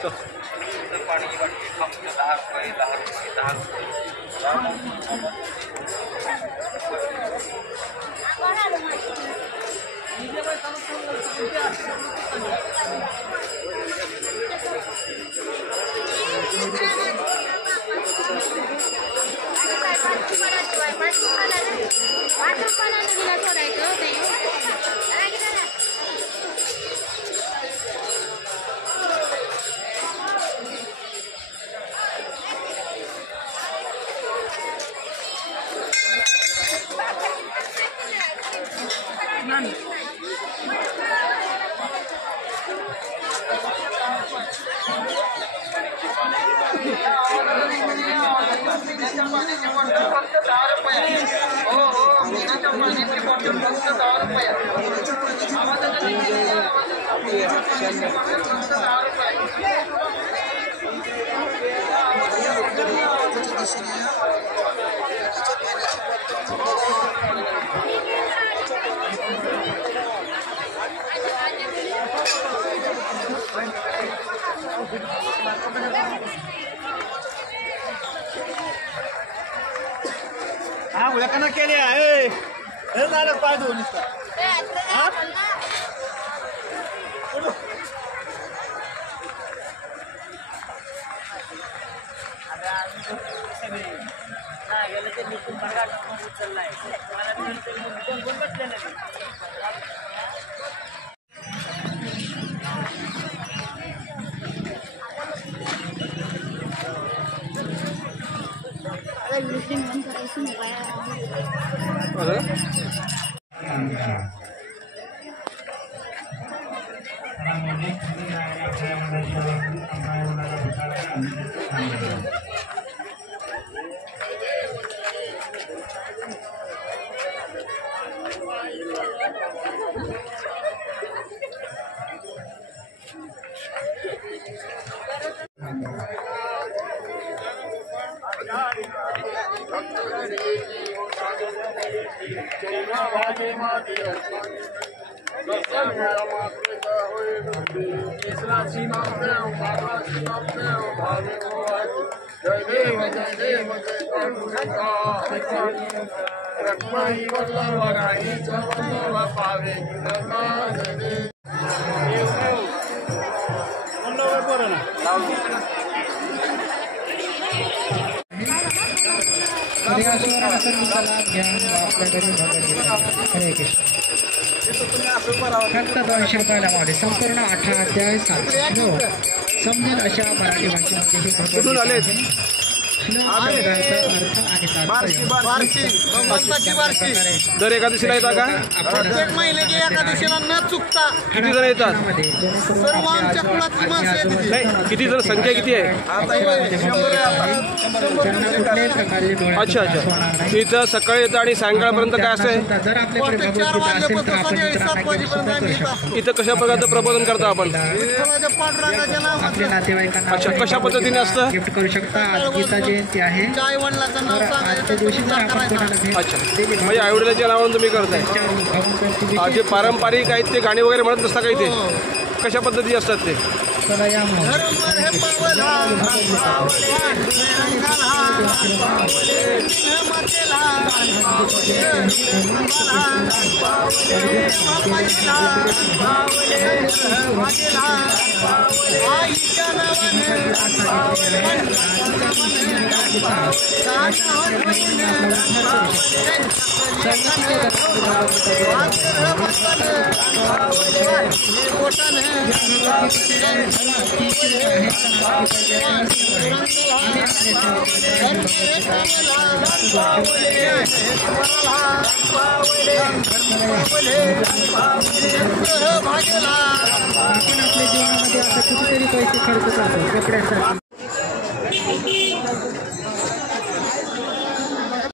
पाणी वाटते फक्त 10 रुपये 10 रुपये 10 रुपये. हाँ बोला करना क्या लिया नाटक पाय दो इसका फक्त 200 रुपयाला मावले संपूर्ण 18 अध्याय 7 श्लोक समजेल अशा मराठी भाषेमध्ये दर एकादशीला येतात का? प्रत्येक महिलेची एकादशीला न चुकता किती जण येतात? सर्वांच्या कुळातली माणसं येतात. नाही किती जण संख्या किती आहे? अच्छा अच्छा. इथं सकाळी येतं आणि सायंकाळपर्यंत काय असं आहे? 4 वाजल्यापासून संध्याकाळी 7 वाजेपर्यंत आम्ही येतो. इथं कशा प्रकारचं प्रबोधन करता आपण? विठ्ठलाच्या पांडुरंगाच्या नावाचं अच्छा कशा पद्धतीने असतं? गिफ्ट करू शकता. आज गीता जयंती आहे. आई वडिलाचं नाव आजच्या दिवशी जर आपण कोणाला भेट अच्छा म्हणजे आईवडिलाच्या नावानं तुम्ही करताय. जे पारंपरिक आहेत ते गाणी वगैरे म्हणत नसता काही ते कशा पद्धती असतात ते? चला या आपण आपल्या जीवनामध्ये आता कितीतरी पैसे खर्च करतो कपड्यासाठी.